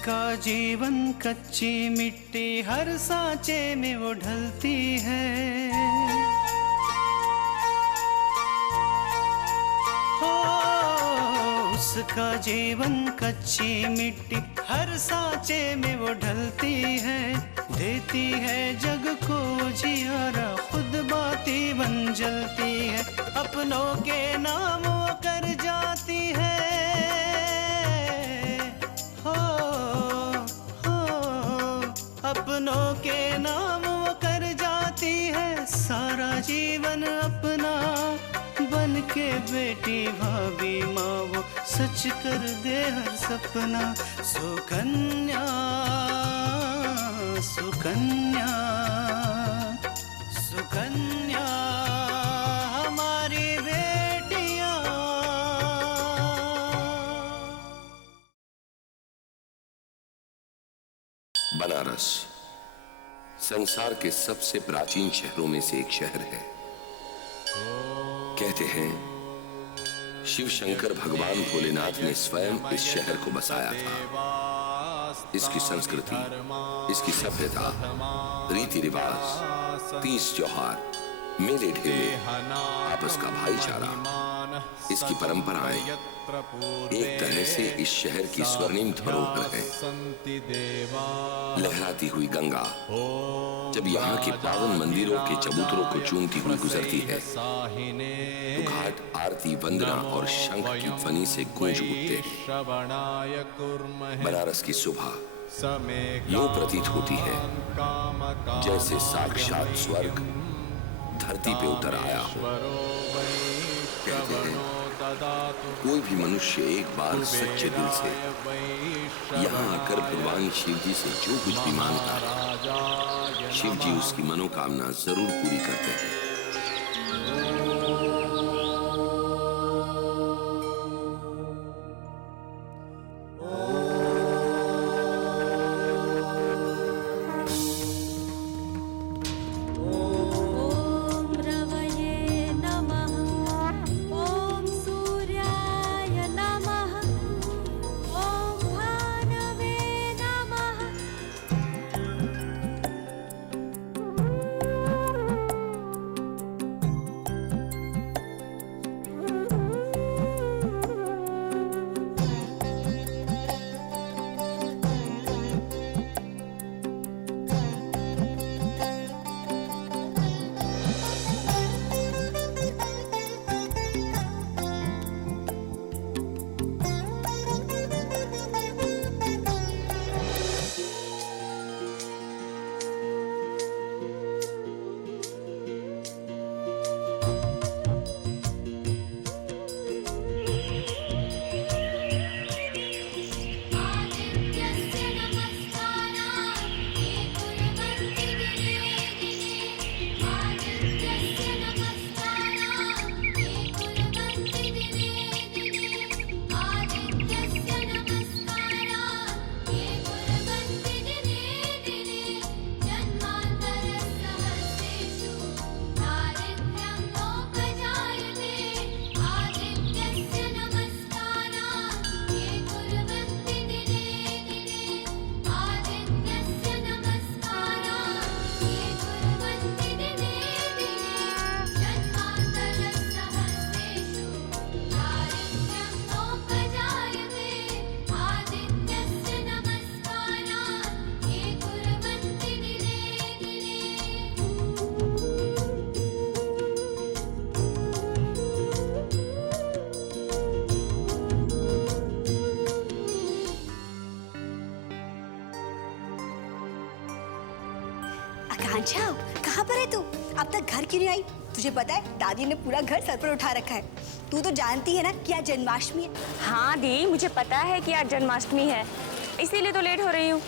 उसका जीवन कच्ची मिट्टी हर सांचे में वो ढलती है। हो उसका जीवन कच्ची मिट्टी हर सांचे में वो ढलती है। देती है जग को जियारा, खुद बाती बन जलती है। अपनों के नाम वो कर जाती है। हो अपनों के नाम वो कर जाती है। सारा जीवन अपना बन के बेटी भाभी माँ वो सच कर दे हर सपना। सुकन्या सुकन्या सुकन्या हमारी बेटियां। बनारस संसार के सबसे प्राचीन शहरों में से एक शहर है। कहते हैं शिव शंकर भगवान भोलेनाथ ने स्वयं इस शहर को बसाया था। इसकी संस्कृति, इसकी सभ्यता, रीति रिवाज, तीज त्योहार, मेले ढेले, आपस का भाईचारा, इसकी परंपराएं एक तरह से इस शहर की स्वर्णिम धरोहर है। लहराती हुई गंगा जब यहाँ के पावन मंदिरों के चबूतरों को चूमती हुई गुजरती है तो घाट आरती, वंदना और शंख की ध्वनि से गूंज उठते हैं। बनारस की सुबह यूं प्रतीत होती है जैसे साक्षात स्वर्ग धरती पे उतर आया हो। कहते हैं कोई भी मनुष्य एक बार सच्चे दिल से यहाँ आकर भगवान शिव जी से जो कुछ भी मांगता है, शिव जी उसकी मनोकामना जरूर पूरी करते हैं। आकांक्षा, कहाँ पर है तू? अब तक घर क्यों नहीं आई? तुझे पता है दादी ने पूरा घर सर पर उठा रखा है। तू तो जानती है ना कि आज जन्माष्टमी है। हाँ दी, मुझे पता है कि आज जन्माष्टमी है, इसीलिए तो लेट हो रही हूँ।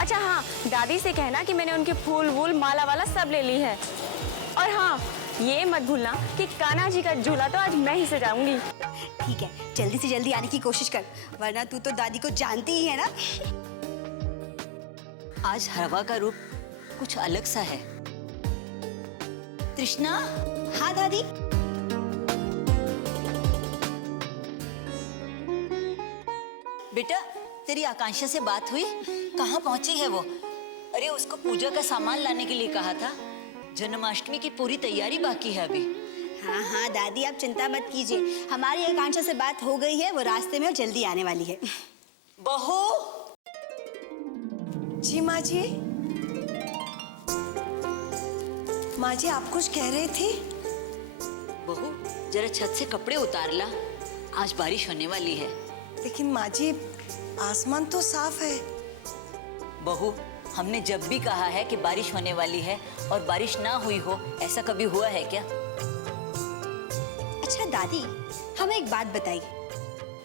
अच्छा हाँ, दादी से कहना कि मैंने उनके फूल वूल माला वाला सब ले ली है। और हाँ, ये मत भूलना कि कान्हा जी का झूला तो आज मैं ही सजाऊंगी। ठीक है, जल्दी से जल्दी आने की कोशिश कर, वरना तू तो दादी को जानती ही है ना। आज हवा का रूप कुछ अलग सा है। तृष्णा। हाँ दादी। बेटा, तेरी आकांक्षा से बात हुई? कहाँ पहुंची है वो? अरे उसको पूजा का सामान लाने के लिए कहा था। जन्माष्टमी की पूरी तैयारी बाकी है अभी। हाँ हाँ दादी, आप चिंता मत कीजिए, हमारी आकांक्षा से बात हो गई है, वो रास्ते में और जल्दी आने वाली है। बहू। जी माँ जी। माँ जी आप कुछ कह रहे थे? बहू जरा छत से कपड़े उतार ला, आज बारिश होने वाली है। लेकिन माँ जी आसमान तो साफ है। बहू हमने जब भी कहा है कि बारिश होने वाली है और बारिश ना हुई हो, ऐसा कभी हुआ है क्या? अच्छा दादी, हमें एक बात बताइए,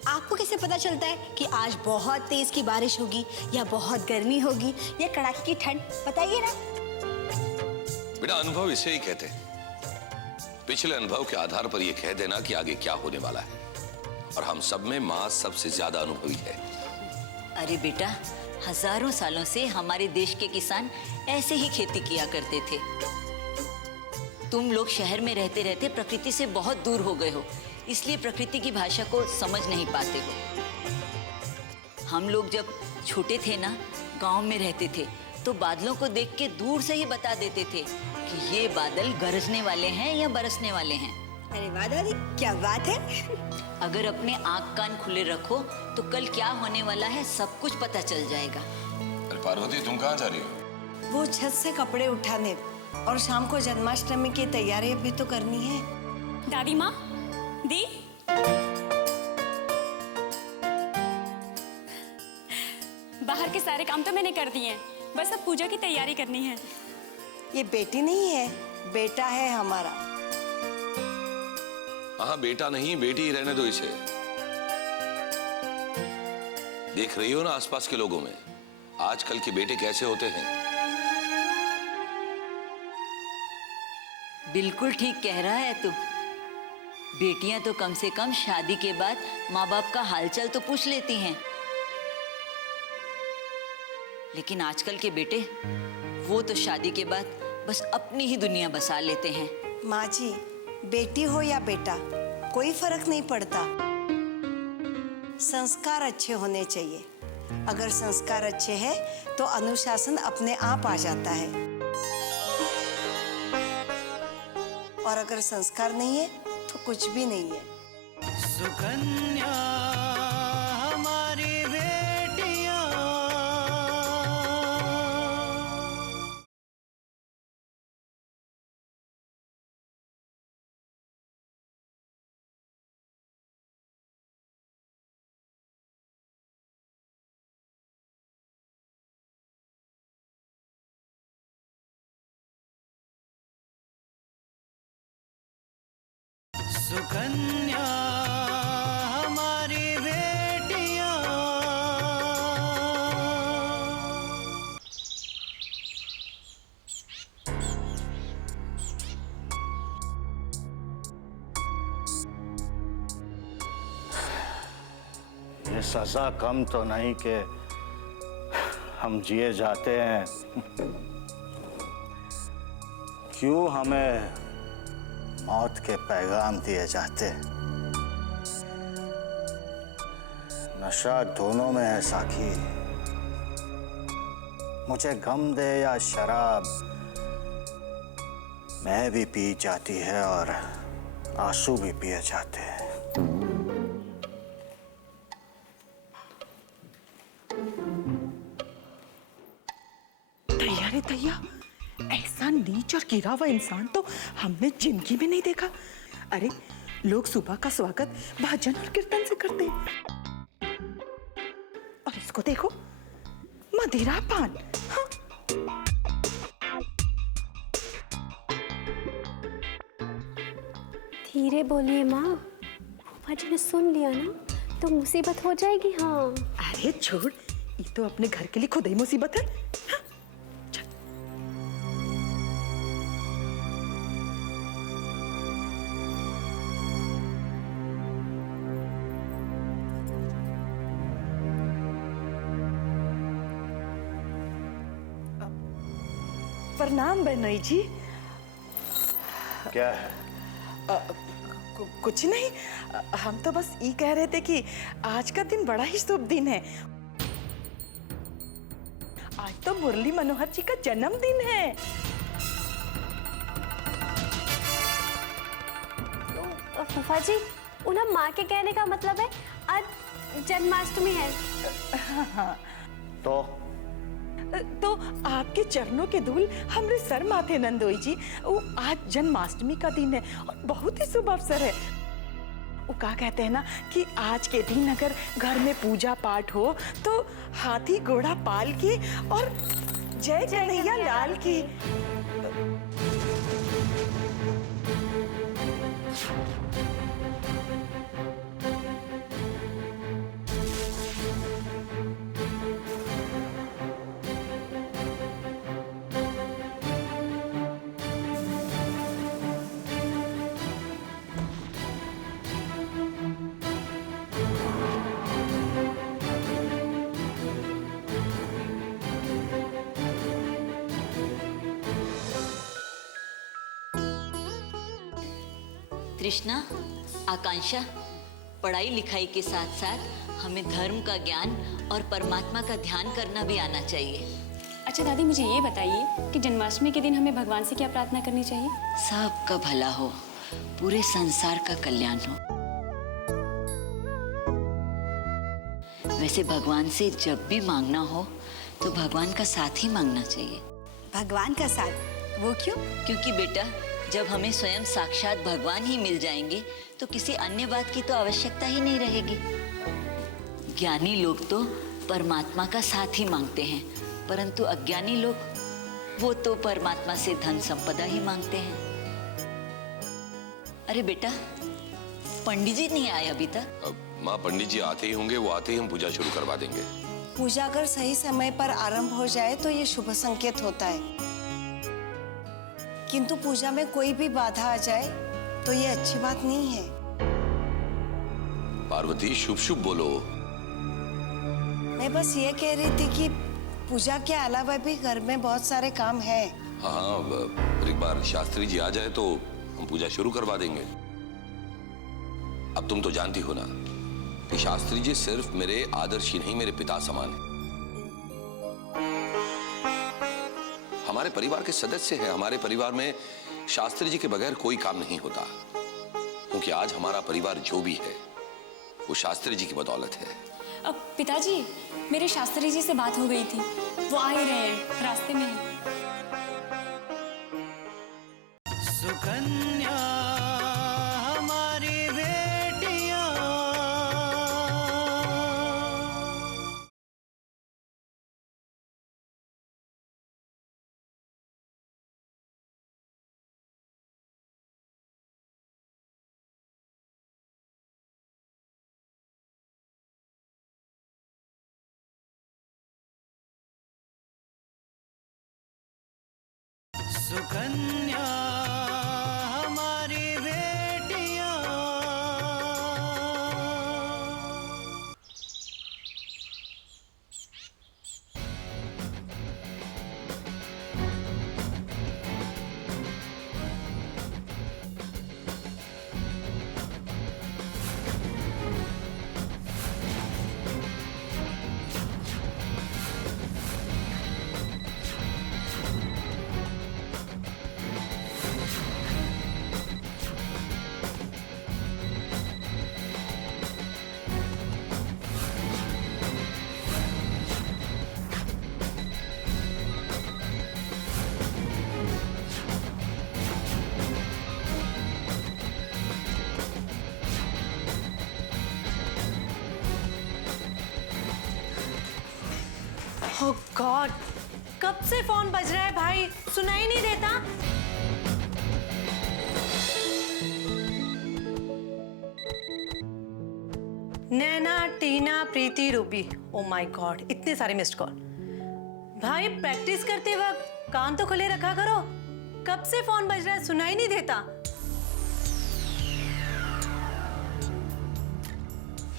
आपको कैसे पता चलता है कि आज बहुत तेज की बारिश होगी या बहुत गर्मी होगी या कड़ाके की ठंड? बताइए ना। बेटा अनुभव इसे ही कहते हैं। पिछले अनुभव के आधार पर यह कह देना कि आगे क्या होने वाला है, और हम सब में माँ सबसे ज्यादा अनुभवी है। अरे बेटा, हजारों सालों से हमारे देश के किसान ऐसे ही खेती किया करते थे। तुम लोग शहर में रहते रहते प्रकृति से बहुत दूर हो गए हो, इसलिए प्रकृति की भाषा को समझ नहीं पाते हो। हम लोग जब छोटे थे ना, गांव में रहते थे, तो बादलों को देख के दूर से ही बता देते थे कि ये बादल गरजने वाले हैं या बरसने वाले हैं। अरे वाह दादी, क्या बात है। अगर अपने आँख कान खुले रखो तो कल क्या होने वाला है सब कुछ पता चल जाएगा। अरे पार्वती तुम कहाँ जा रही हो? वो छत से कपड़े उठाने, और शाम को जन्माष्टमी की तैयारी भी तो करनी है। दादी माँ, दी बाहर के सारे काम तो मैंने कर दिए हैं, बस अब पूजा की तैयारी करनी है। ये बेटी नहीं है, बेटा है हमारा। हाँ बेटा नहीं, बेटी ही रहने दो इसे। देख रही हो ना आसपास के लोगों में आजकल के बेटे कैसे होते हैं। बिल्कुल ठीक कह रहा है तू। बेटियां तो कम से कम शादी के बाद माँ बाप का हालचाल तो पूछ लेती हैं, लेकिन आजकल के बेटे वो तो शादी के बाद बस अपनी ही दुनिया बसा लेते हैं। माँ जी, बेटी हो या बेटा कोई फर्क नहीं पड़ता, संस्कार अच्छे होने चाहिए। अगर संस्कार अच्छे हैं तो अनुशासन अपने आप आ जाता है, और अगर संस्कार नहीं है तो कुछ भी नहीं है। सुकन्या हमारी बेटियां, सुकन्या हमारी बेटियां। ये सजा कम तो नहीं कि हम जिए जाते हैं। क्यों हमें मौत के पैगाम दिए जाते? नशा दोनों में है साखी, मुझे गम दे या शराब, मैं भी पी जाती है और आंसू भी पिए जाते हैं। दैया रे दैया, ऐसा नीच और गिरा हुआ इंसान तो हमने जिंदगी में नहीं देखा। अरे लोग सुबह का स्वागत भजन और कीर्तन से करते हैं, और इसको देखो, मदिरा पान। हाँ? धीरे बोलिए माँ, फूफा जी ने सुन लिया ना तो मुसीबत हो जाएगी। हाँ अरे छोड़, ये तो अपने घर के लिए खुद ही मुसीबत है। हाँ? प्रणाम बहनोई जी। क्या है? कुछ नहीं, हम तो बस ये कह रहे थे कि आज का दिन बड़ा ही शुभ दिन है, आज तो मुरली मनोहर जी का जन्मदिन है। फूफा जी, उन्हें माँ के कहने का मतलब है आज जन्माष्टमी है। तो आपके चरणों के धूल हमरे सर माथे नंदोई जी। वो आज जन्माष्टमी का दिन है और बहुत ही शुभ अवसर है। वो क्या कहते हैं ना कि आज के दिन अगर घर में पूजा पाठ हो तो हाथी घोड़ा पाल के और जय कन्हैया लाल की। तृष्णा, आकांक्षा, पढ़ाई लिखाई के साथ साथ हमें धर्म का ज्ञान और परमात्मा का ध्यान करना भी आना चाहिए। अच्छा दादी, मुझे ये बताइए कि जन्माष्टमी के दिन हमें भगवान से क्या प्रार्थना करनी चाहिए? सबका भला हो, पूरे संसार का कल्याण हो। वैसे भगवान से जब भी मांगना हो तो भगवान का साथ ही मांगना चाहिए। भगवान का साथ? वो क्यों? क्योंकि बेटा, जब हमें स्वयं साक्षात भगवान ही मिल जाएंगे तो किसी अन्य बात की तो आवश्यकता ही नहीं रहेगी। ज्ञानी लोग तो परमात्मा का साथ ही मांगते हैं, परंतु अज्ञानी लोग वो तो परमात्मा से धन संपदा ही मांगते हैं। अरे बेटा, पंडित जी नहीं आए अभी तक? माँ, पंडित जी आते ही होंगे, वो आते ही हम पूजा शुरू करवा देंगे। पूजा अगर सही समय पर आरंभ हो जाए तो ये शुभ संकेत होता है, किंतु पूजा में कोई भी बाधा आ जाए तो ये अच्छी बात नहीं है। पार्वती, शुभ शुभ बोलो। मैं बस ये कह रही थी कि पूजा के अलावा भी घर में बहुत सारे काम हैं। हाँ, एक बार शास्त्री जी आ जाए तो हम पूजा शुरू करवा देंगे। अब तुम तो जानती हो ना कि शास्त्री जी सिर्फ मेरे आदर्श ही नहीं, मेरे पिता समान हैं। हमारे परिवार के सदस्य हैं। हमारे परिवार में शास्त्री जी के बगैर कोई काम नहीं होता, क्योंकि आज हमारा परिवार जो भी है वो शास्त्री जी की बदौलत है। अब पिताजी, मेरे शास्त्री जी से बात हो गई थी, वो आ ही रहे हैं, रास्ते में हैं। सुकन्या हमारी बेटियां, सुकन्या हमारी बेटियां। ओह गॉड, कब से फोन बज रहा है भाई, सुनाई नहीं देता? नैना, टीना, प्रीति, रूबी, ओ माय गॉड, इतने सारे मिस्ड कॉल। भाई प्रैक्टिस करते वक्त कान तो खुले रखा करो। कब से फोन बज रहा है, सुनाई नहीं देता?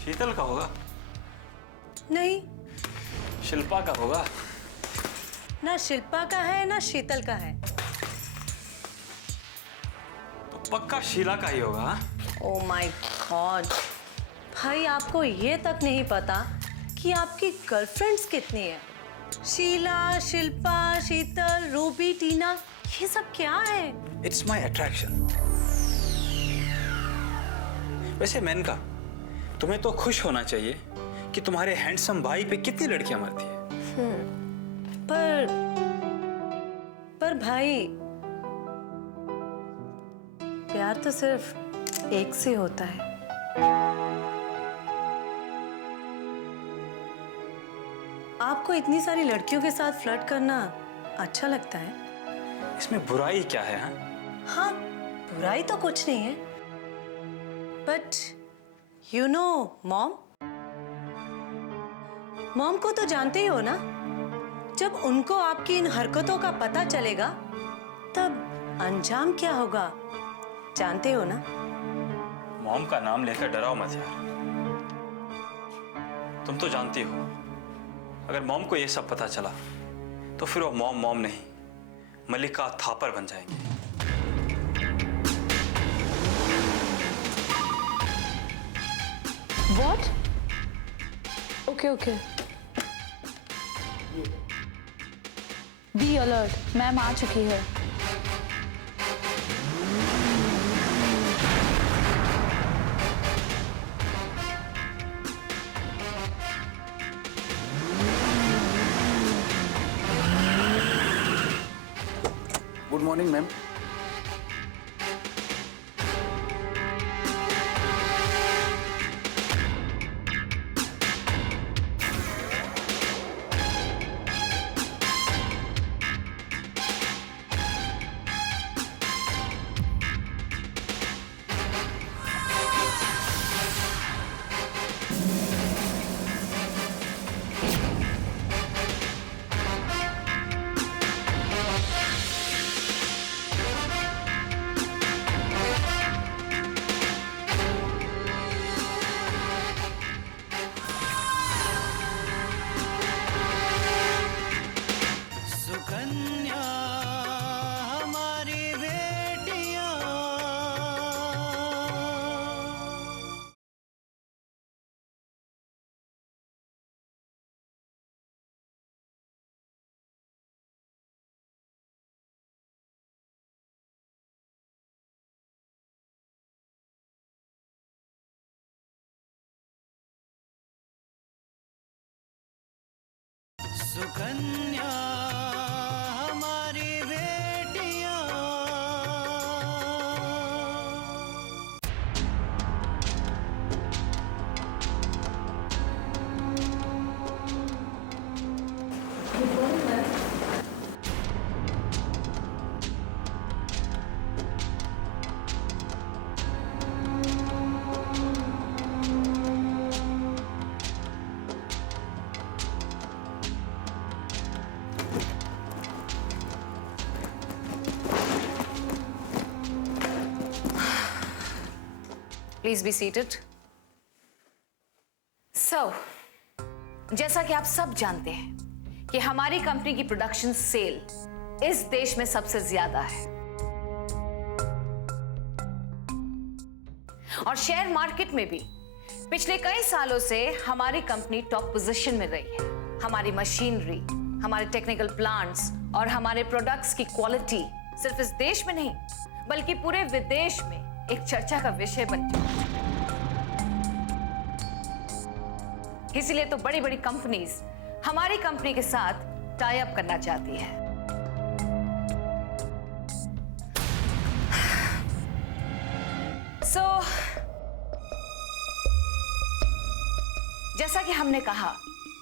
शीतल का होगा? नहीं, शिल्पा का होगा? ना शिल्पा का है ना शीतल का है। तो पक्का शीला का ही होगा। ओ माय गॉड, भाई आपको ये तक नहीं पता कि आपकी गर्लफ्रेंड्स कितनी है? शीला, शिल्पा, शीतल, रूबी, टीना, ये सब क्या है? It's my attraction. वैसे मेनका, तुम्हें तो खुश होना चाहिए कि तुम्हारे हैंडसम भाई पे कितनी लड़कियां मरती है। पर भाई, प्यार तो सिर्फ एक से होता है। आपको इतनी सारी लड़कियों के साथ फ्लर्ट करना अच्छा लगता है? इसमें बुराई क्या है? हाँ, बुराई तो कुछ नहीं है, बट यू नो मॉम को तो जानते ही हो ना, जब उनको आपकी इन हरकतों का पता चलेगा तब अंजाम क्या होगा जानते हो ना? मॉम का नाम लेकर डराओ मत यार। तुम तो जानती हो, अगर मॉम को ये सब पता चला तो फिर वो मॉम नहीं, मल्लिका थापर बन जाएंगे। What? Okay. Be alert, ma'am आ चुकी है। Good morning ma'am. सुकन्या हमारी बेटियां। Please be seated. So, जैसा कि आप सब जानते हैं कि हमारी कंपनी की प्रोडक्शन सेल इस देश में सबसे ज्यादा है और शेयर मार्केट में भी पिछले कई सालों से हमारी कंपनी टॉप पोजीशन में रही है। हमारी मशीनरी, हमारे टेक्निकल प्लांट्स और हमारे प्रोडक्ट्स की क्वालिटी सिर्फ इस देश में नहीं बल्कि पूरे विदेश में एक चर्चा का विषय बन चुका है। इसीलिए तो बड़ी बड़ी कंपनीज हमारी कंपनी के साथ टाई अप करना चाहती है। जैसा कि हमने कहा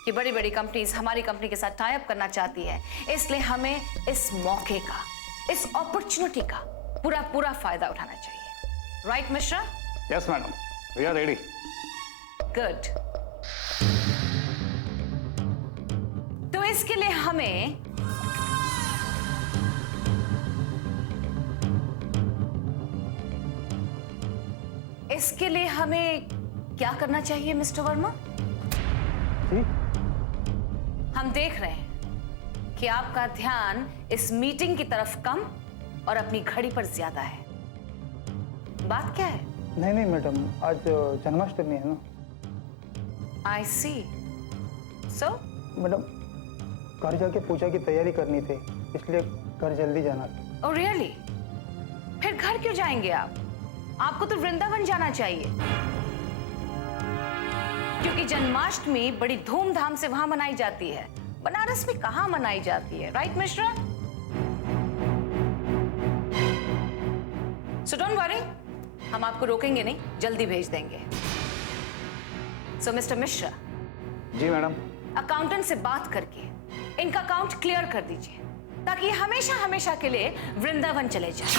कि बड़ी बड़ी कंपनीज हमारी कंपनी के साथ टाई अप करना चाहती है, इसलिए हमें इस मौके का, इस अपॉर्चुनिटी का पूरा फायदा उठाना चाहिए। Right Mishra? Yes madam, we are ready. Good. तो इसके लिए हमें क्या करना चाहिए मिस्टर वर्मा? हम देख रहे हैं कि आपका ध्यान इस मीटिंग की तरफ कम और अपनी घड़ी पर ज्यादा है। बात क्या है? नहीं मैडम, आज जन्माष्टमी है ना। I see. So? मैडम, घर जाके पूजा की तैयारी करनी थी, इसलिए घर जल्दी जाना था। Oh really? फिर घर क्यों जाएंगे आप? आपको तो वृंदावन जाना चाहिए, क्योंकि जन्माष्टमी बड़ी धूमधाम से वहां मनाई जाती है। बनारस में कहां मनाई जाती है, right Mishra? So don't worry, हम आपको रोकेंगे नहीं, जल्दी भेज देंगे। सो मिस्टर मिश्रा। जी मैडम। अकाउंटेंट से बात करके इनका अकाउंट क्लियर कर दीजिए, ताकि ये हमेशा हमेशा के लिए वृंदावन चले जाए,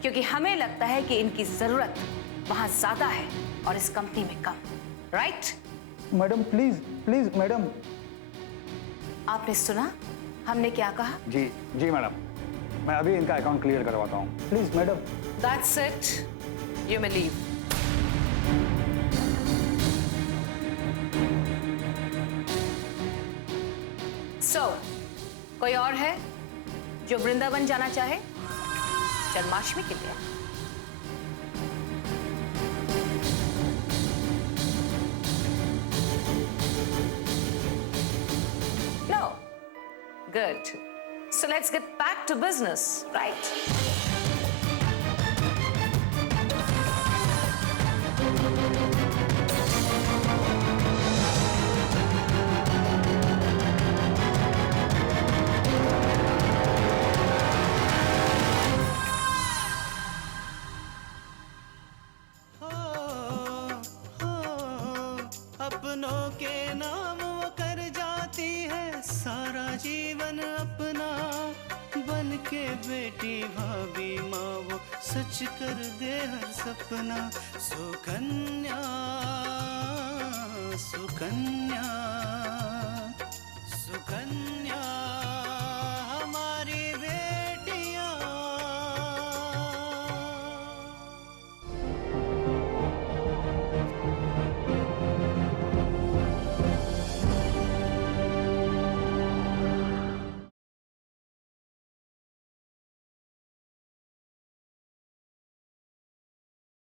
क्योंकि हमें लगता है कि इनकी जरूरत वहां ज्यादा है और इस कंपनी में कम, right? Madam please please madam. आपने सुना हमने क्या कहा? जी जी मैडम, मैं अभी इनका अकाउंट क्लियर करवाता हूँ, please madam. That's it. You may leave. So, कोई और है जो वृंदावन जाना चाहे जन्माष्टमी के लिए? No. Good. So let's get back to business, right? अपनों के नाम वो कर जाती है सारा जीवन अपना, बन के बेटी भाभी माँ वो सच कर दे हर सपना। सुकन्या सुकन्या सुकन्या